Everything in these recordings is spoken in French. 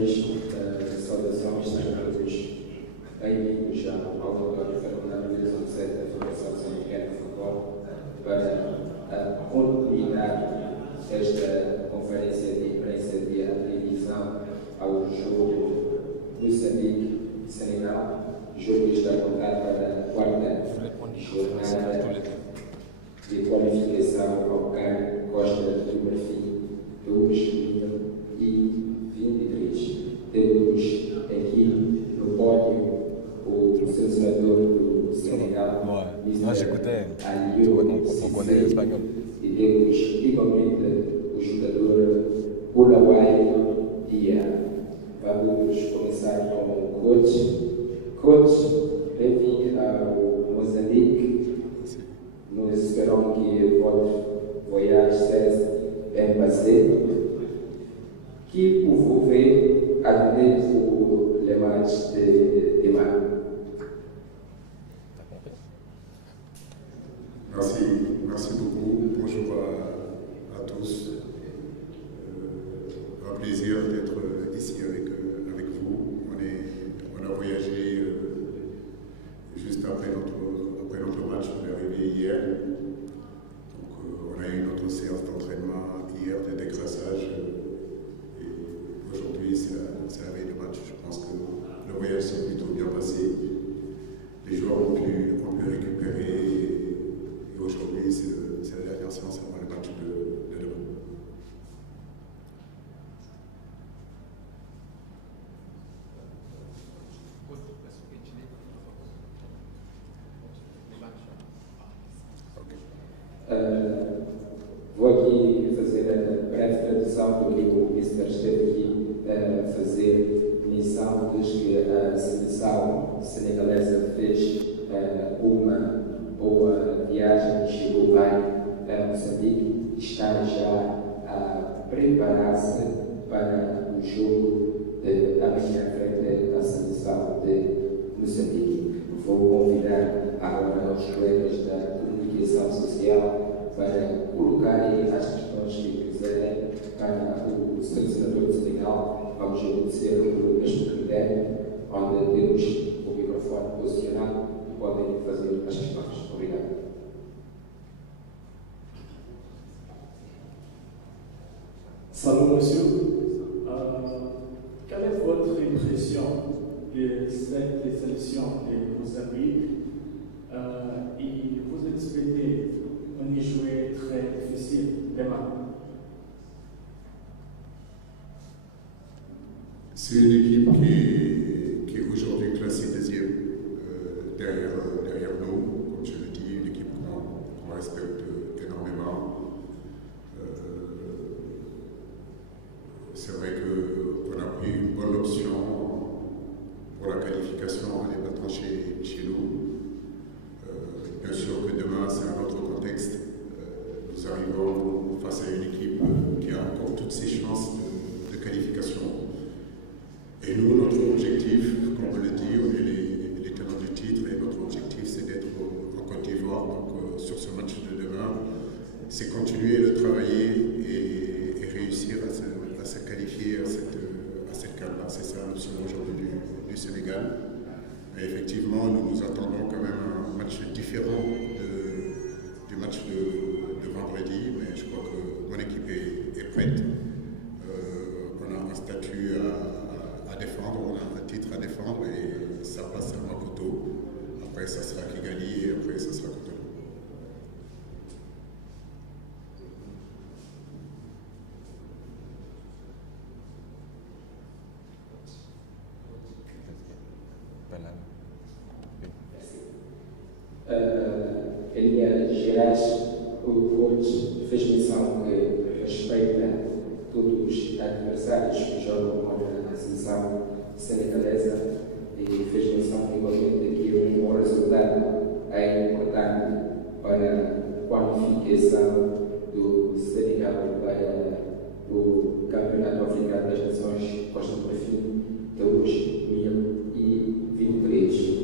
Saudações, saudações, senhores bem-vindos ao auditório Fernando José da Federação Moçambicana de Futebol para culminar esta conferência de imprensa de previsão ao jogo Moçambique-Senegal. O jogo está apontado para a quarta jornada de qualificação ao CAN Costa do Marfim 2023. Temos aqui no pódio o selecionador do Senegal, Aliou Cissé, e temos igualmente o jogador Bulawayo Dia. Vamos começar com o coach. Coach, bem-vindo ao Moçambique. Nous espérons que votre voyage s'est bien passé. Qui vous pouvez attendre pour le match de demain? Merci beaucoup. Bonjour à tous. Un plaisir d'être ici avec vous. On a voyagé juste après notre match. On est arrivé hier. Donc on a eu notre séance d'entraînement hier de décrassage. Et aujourd'hui c'est la veille de match. Je pense que le voyage s'est plutôt bien passé. Les joueurs ont pu récupérer. Et aujourd'hui c'est la dernière séance avant le match de demain. Vou aqui fazer a breve tradução do que o Mr. esteve aqui a fazer menção, diz que a seleção senegalesa fez uma boa viagem, chegou bem a Moçambique, está já a preparar-se para o jogo de amanhã frente à seleção de Moçambique. Vou convidar agora os colegas da comunicação social para colocarem as questões que quiserem para o selecionador de Senegal. Vamos obedecer o mesmo critério, onde temos o microfone posicionado e podem fazer as questões. Obrigado. Salut monsieur, quelle est votre impression de cette sélection de Mozambique et vous expectez un joueur très difficile demain? C'est une équipe qui est aujourd'hui classée deuxième derrière nous, comme je le dis, une équipe qu'on respecte énormément. C'est vrai qu'on a pris une bonne option pour la qualification en les battant chez nous. Bien sûr que demain c'est un autre contexte. Nous arrivons face à une équipe qui a encore toutes ses chances de qualification. Et nous, notre objectif, comme on le dit, on est les tenants du titre, et notre objectif c'est d'être en Côte d'Ivoire. Donc sur ce match de demain, c'est continuer de travailler et réussir à se qualifier à cette CAN-là. C'est ça l'option aujourd'hui du Sénégal. Mais effectivement, nous nous attendons quand même à un match différent du match de vendredi, mais je crois que mon équipe est prête. On a un statut à défendre, on a un titre à défendre et ça passe à Maputo. Après, ça sera Kigali et après, ça sera Cotonou. Elias Gerais, o coach, fez menção que respeita todos os adversários que jogam contra a seleção senegalesa e fez menção igualmente que um bom resultado é importante para a qualificação do Senegal para o Campeonato Africano das Nações Costa do Marfim 2023.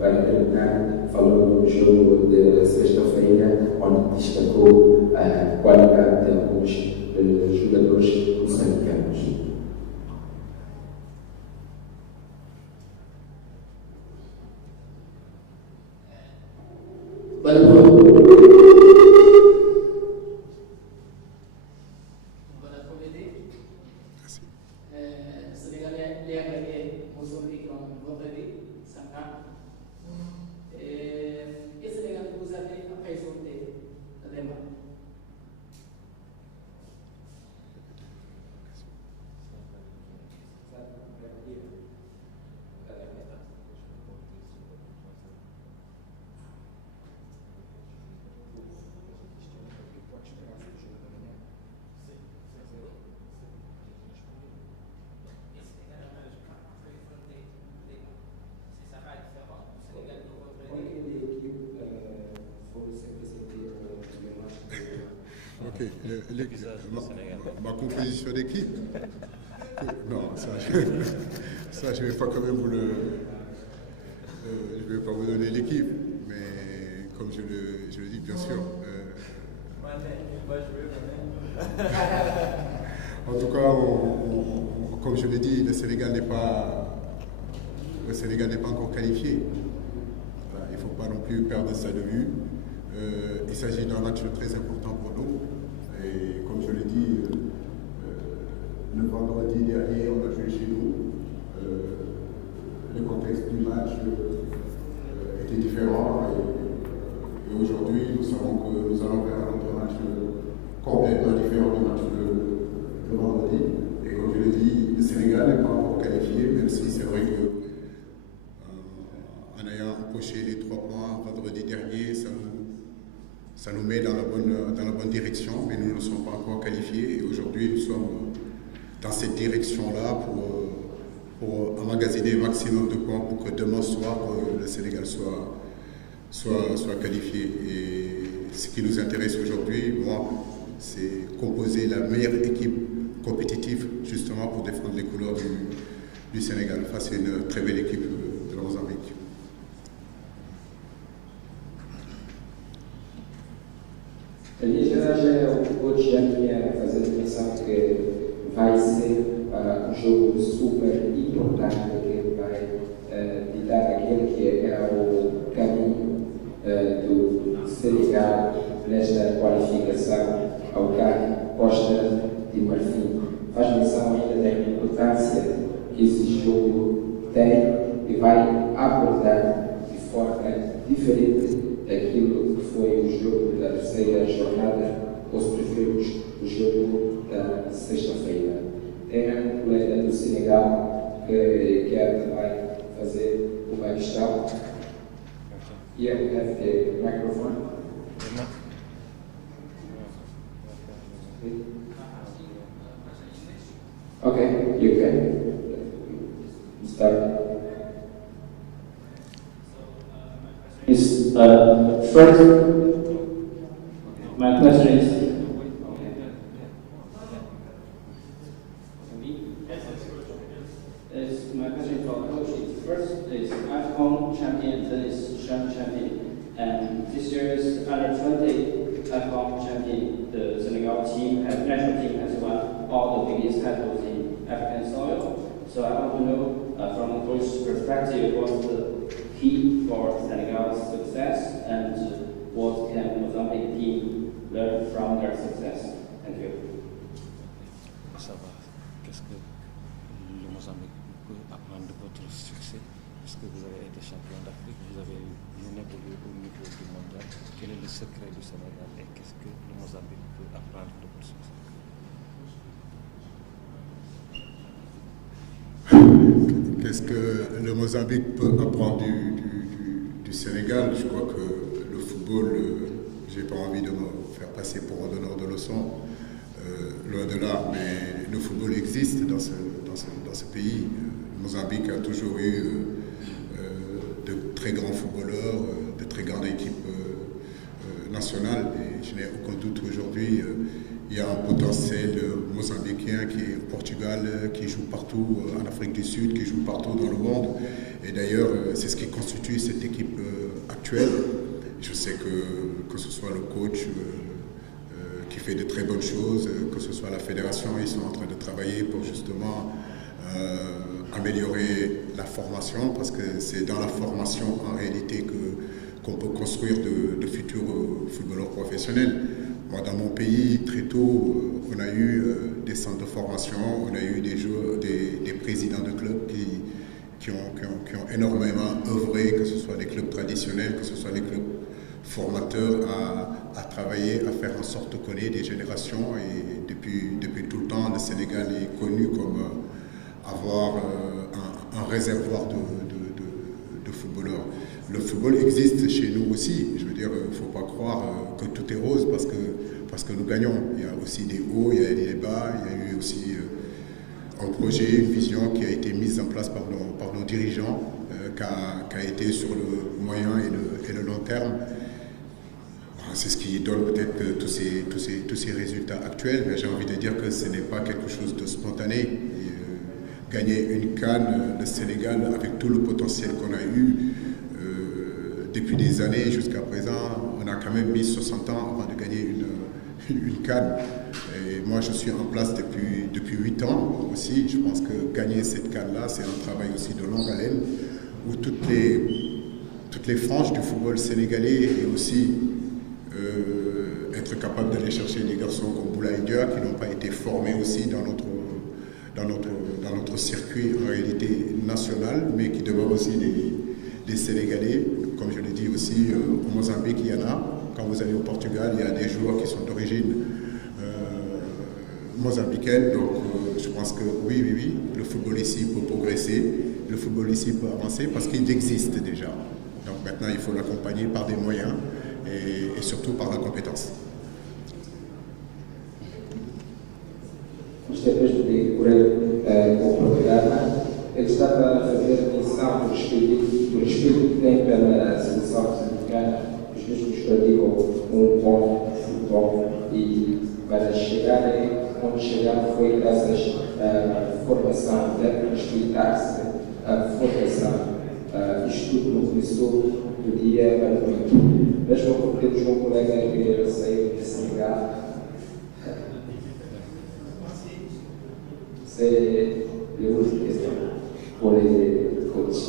Para terminar, falando do jogo de sexta-feira, onde destacou a qualidade de alguns jogadores moçambicanos. Ok, ma composition d'équipe. Non, ça je ne vais pas quand même vous le... je ne vais pas vous donner l'équipe, mais comme je le dis, bien sûr. En tout cas, comme je l'ai dit, le Sénégal n'est pas encore qualifié. Voilà, il ne faut pas non plus perdre ça de vue. Il s'agit d'un match très important pour nous. Et comme je l'ai dit, le vendredi dernier, on a joué chez nous. Le contexte du match était différent. Et aujourd'hui, nous savons que nous allons faire un autre match complètement différent du match de vendredi. Et comme je l'ai dit, le Sénégal n'est pas encore qualifié, même si c'est vrai que en ayant empoché les 3 points vendredi dernier, ça nous met dans la bonne direction, mais nous ne sommes pas encore qualifiés. Et aujourd'hui, nous sommes dans cette direction-là pour emmagasiner un maximum de points pour que demain soir, le Sénégal soit qualifié. Et ce qui nous intéresse aujourd'hui, moi, c'est composer la meilleure équipe compétitive, justement pour défendre les couleurs du Sénégal face à une très belle équipe de la Mozambique. Ali já hoje já queria fazer a menção que vai ser um jogo super importante que vai ditar aquele que é o caminho do Senegal nesta qualificação ao CAN Costa de Marfim. Faz menção ainda da importância que esse jogo tem e vai abordar de forma diferente daquilo que foi o jogo da terceira jornada, ou se preferimos, o jogo da sexta-feira. Tem um colega do Senegal que quer também fazer uma questão. Yeah, we have the microphone. Okay, you can start. First, my question my question for coach is first is AFCON champion, then is Chan champion, and this year's under 20 AFCON champion, the Senegal team national team has won all the biggest titles in African soil. So I want to know from the coach's perspective, what's the key for Senegal's success, and what can Mozambique team learn from their success? Thank you. Savoir qu'est-ce que le Mozambique peut apprendre de votre succès, parce que vous avez été champion d'Afrique, vous avez bien évolué au niveau du mondial. Quel est le secret du Sénégal et qu'est-ce que le Mozambique peut apprendre de votre succès? Qu'est-ce que le Mozambique peut apprendre du Sénégal? Je crois que le football, je n'ai pas envie de me faire passer pour un donneur de leçons, loin de là, mais le football existe dans ce pays. Le Mozambique a toujours eu de très grands footballeurs, de très grandes équipes nationales, et je n'ai aucun doute aujourd'hui. Il y a un potentiel mozambicain qui est au Portugal, qui joue partout en Afrique du Sud, qui joue partout dans le monde. Et d'ailleurs, c'est ce qui constitue cette équipe actuelle. Je sais que ce soit le coach qui fait de très bonnes choses, que ce soit la fédération, ils sont en train de travailler pour justement améliorer la formation, parce que c'est dans la formation en réalité qu'on peut construire de futurs footballeurs professionnels. Moi, dans mon pays, très tôt, on a eu des centres de formation, on a eu des joueurs, des présidents de clubs qui ont énormément œuvré, que ce soit les clubs traditionnels, que ce soit les clubs formateurs, à travailler, à faire en sorte qu'on ait des générations. Et depuis tout le temps, le Sénégal est connu comme avoir un réservoir de footballeurs. Le football existe chez nous aussi. Je veux dire, il ne faut pas croire que tout est rose parce que nous gagnons. Il y a aussi des hauts, il y a des bas, il y a eu aussi un projet, une vision qui a été mise en place par nos dirigeants, qui a été sur le moyen et le long terme. C'est ce qui donne peut-être tous ces résultats actuels, mais j'ai envie de dire que ce n'est pas quelque chose de spontané. Et, gagner une CAN, le Sénégal, avec tout le potentiel qu'on a eu depuis des années jusqu'à présent, on a quand même mis 60 ans avant de gagner une CAN. Et moi, je suis en place depuis 8 ans aussi. Je pense que gagner cette CAN-là, c'est un travail aussi de longue haleine, où toutes les franges du football sénégalais et aussi être capable d'aller chercher des garçons comme Boulaye Dia qui n'ont pas été formés aussi dans notre circuit en réalité national, mais qui demeurent aussi des Sénégalais. Comme je l'ai dit aussi, au Mozambique, il y en a. Quand vous allez au Portugal, il y a des joueurs qui sont d'origine mozambicaine. Donc je pense que oui, le football ici peut progresser, le football ici peut avancer parce qu'il existe déjà. Donc maintenant, il faut l'accompagner par des moyens et surtout par la compétence. Depois de decorrer com o programa, ele estava a fazer a menção do respeito que tem pela seleção moçambicana, os mesmos praticam bom futebol e para chegarem onde chegaram foi graças à formação, deve respeitar-se a formação. Isto tudo não começou do dia para a noite. Mas temos um colega que saiu de Senegal. C'est l'autre question pour les coachs.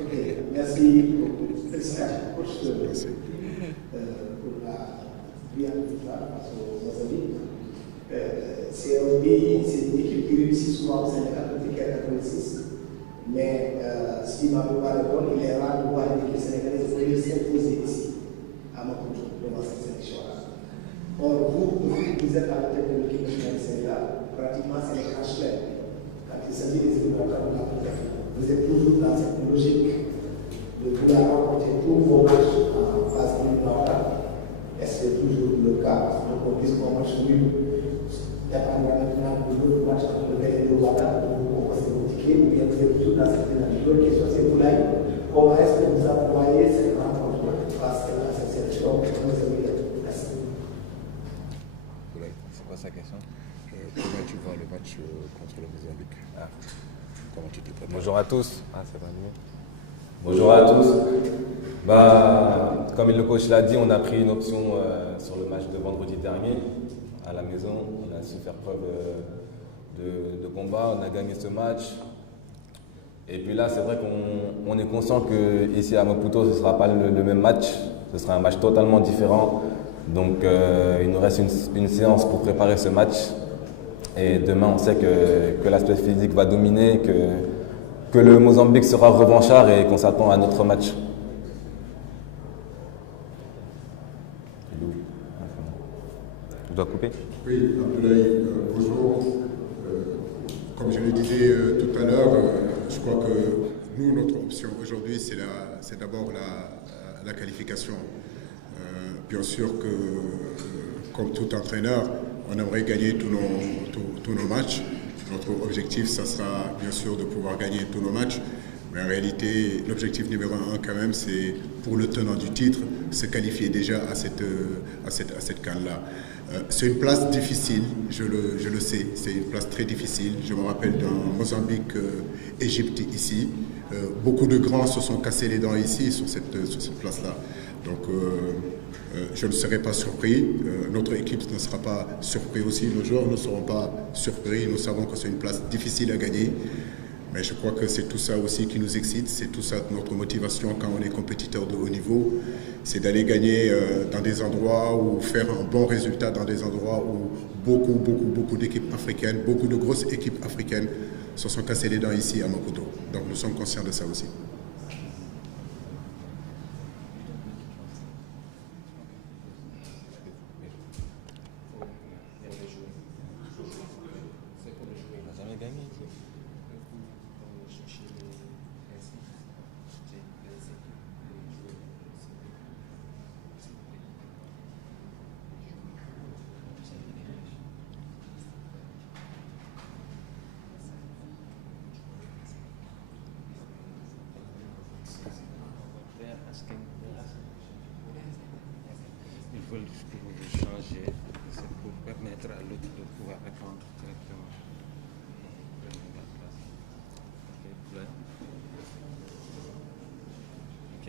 Ok, merci coach pour la brillante face au Mozambique. C'est un pays, c'est une équipe qui réussit souvent au Sénégal depuis 1986. Mais si ma mémoire est bonne, il est rare de voir une équipe sénégalaise venir s'imposer ici, à Maputo, devant cette sélection-là. Or, vous êtes à la tête de l'équipe nationale du Sénégal, pratiquement c'est les cash clairs. Quand il s'agit des éliminatoires de l'Afrique, vous êtes toujours dans cette logique de vouloir remporter tous vos matchs en phase éliminatoire. Est-ce que c'est toujours le cas? Donc, on puisse qu'on match nul, dépendra maintenant de l'autre match entre le Bénin et le Rwanda pour vous composer vos tickets, ou bien vous êtes toujours dans cette dynamique. L'autre question, c'est vous là, comment est-ce que vous employez cette rencontre face à cette sélection? Merci. C'est quoi sa question? Comment tu vois le match contre le Mozambique? Comment tu te prépares? Bonjour à tous. C'est pas mieux. Bonjour à tous. Comme le coach l'a dit, on a pris une option sur le match de vendredi dernier à la maison. On a su faire preuve de combat. On a gagné ce match. Et puis là, c'est vrai qu'on est conscient qu'ici à Maputo, ce ne sera pas le même match. Ce sera un match totalement différent. Donc il nous reste une séance pour préparer ce match. Et demain, on sait que l'aspect physique va dominer, que le Mozambique sera revanchard et qu'on s'attend à notre match. Je dois couper? Oui, Abdoulaye, bonjour. Comme je le disais tout à l'heure, je crois que nous, notre option aujourd'hui, c'est d'abord la qualification. Bien sûr que, comme tout entraîneur, on aimerait gagner tous nos matchs. Notre objectif, ça sera bien sûr de pouvoir gagner tous nos matchs. Mais en réalité, l'objectif numéro 1 quand même, c'est pour le tenant du titre, se qualifier déjà à cette CAN-là. C'est une place difficile, je le sais, c'est une place très difficile. Je me rappelle dans Mozambique, Égypte ici. Beaucoup de grands se sont cassés les dents ici sur cette place-là. Donc je ne serai pas surpris, notre équipe ne sera pas surpris aussi, nos joueurs ne seront pas surpris. Nous savons que c'est une place difficile à gagner. Mais je crois que c'est tout ça aussi qui nous excite, c'est tout ça notre motivation quand on est compétiteur de haut niveau, c'est d'aller gagner dans des endroits ou faire un bon résultat dans des endroits où beaucoup d'équipes africaines, beaucoup de grosses équipes africaines se sont cassées les dents ici à Maputo. Donc nous sommes conscients de ça aussi. Ils veulent pour changer, c'est pour permettre à l'autre de pouvoir répondre directement. Ok.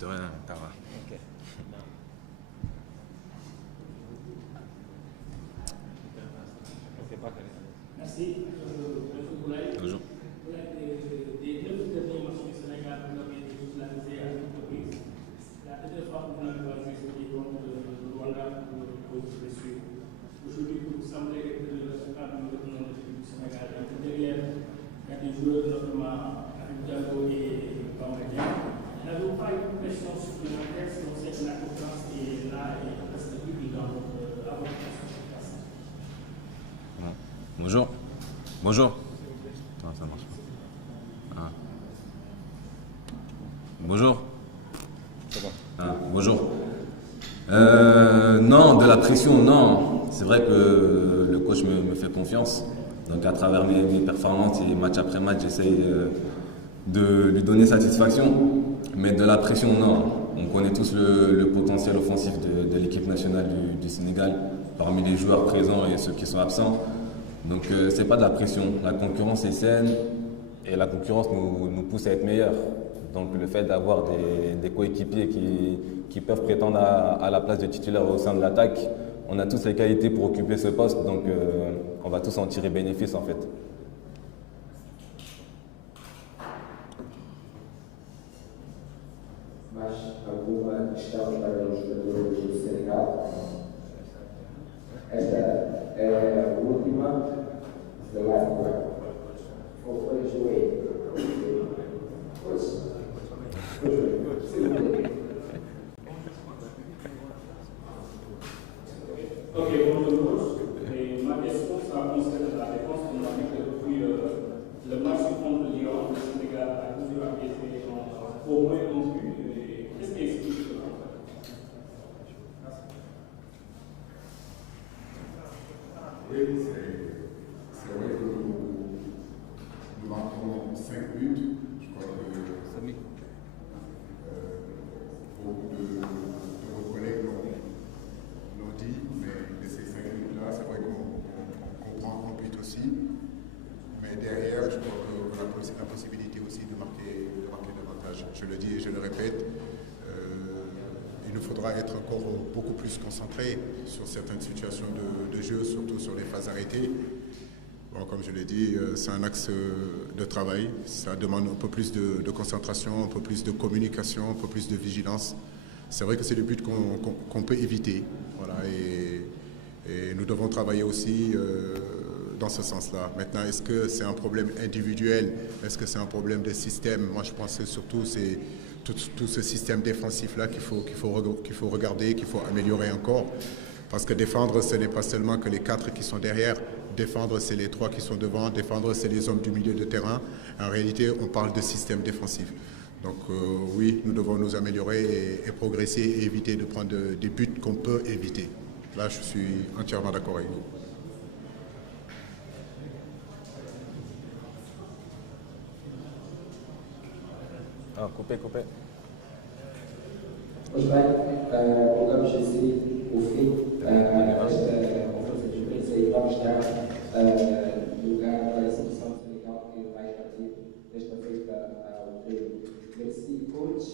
De rien, ça va. Ok. Merci. Bonjour. Des 9 derniers matchs du Sénégal, vous avez titularisé à toute reprise. La dernière fois que vous n'avez pas joué, c'était contre le Rwanda pour cause de blessure. Aujourd'hui, vous semblez être le responsable de du Sénégal. Donc derrière, il y a des joueurs, notamment Habib Diallo et Bambadien. N'avez-vous pas une pression supplémentaire si on sait que la concurrence est là et reste évidente à votre classification? Bonjour. Bonjour. Non, ça marche pas. Ah. Bonjour. Ah, bonjour. Non, de la pression, non. C'est vrai que le coach me fait confiance. Donc à travers mes performances et match après match, j'essaye de lui donner satisfaction. Mais de la pression, non. On connaît tous le potentiel offensif de l'équipe nationale du Sénégal, parmi les joueurs présents et ceux qui sont absents. Donc c'est pas de la pression. La concurrence est saine et la concurrence nous pousse à être meilleurs. Donc le fait d'avoir des coéquipiers qui peuvent prétendre à la place de titulaire au sein de l'attaque, on a tous les qualités pour occuper ce poste, donc on va tous en tirer bénéfice en fait. Mais alguma questão para os jogadores do Senegal? Esta é a última da live. Foi joelho. Ok, bonjour. Et ma question sera concernant la réponse qu'on a fait depuis le match contre Lyon. Le Sénégal a toujours encaissé au moins un but. Qu'est-ce qui explique cela? Oui, c'est vrai que nous marquons 5 buts. Je crois que beaucoup de vos collègues l'ont dit, mais ces 5 buts-là, c'est vrai qu'on prend un but aussi. Mais derrière, je crois qu'on a la possibilité aussi de marquer davantage. Je le dis et je le répète. Il nous faudra être encore beaucoup plus concentré sur certaines situations de jeu, surtout sur les phases arrêtées. Bon, comme je l'ai dit, c'est un axe de travail. Ça demande un peu plus de concentration, un peu plus de communication, un peu plus de vigilance. C'est vrai que c'est le but qu'on peut éviter. Voilà, et nous devons travailler aussi dans ce sens-là. Maintenant, est-ce que c'est un problème individuel? Est-ce que c'est un problème de système? Moi, je pense que surtout, c'est tout ce système défensif-là qu'il faut regarder, qu'il faut améliorer encore. Parce que défendre, ce n'est pas seulement que les 4 qui sont derrière. Défendre, c'est les 3 qui sont devant. Défendre, c'est les hommes du milieu de terrain. En réalité, on parle de système défensif. Donc oui, nous devons nous améliorer et progresser et éviter de prendre des buts qu'on peut éviter. Là, je suis entièrement d'accord avec vous. Ah, coupé. Pois bem, voltamos assim o fim desta conferência de imprensa e vamos dar lugar para a seleção de Senegal que vai partir desta feita ao treino. Merci, coach.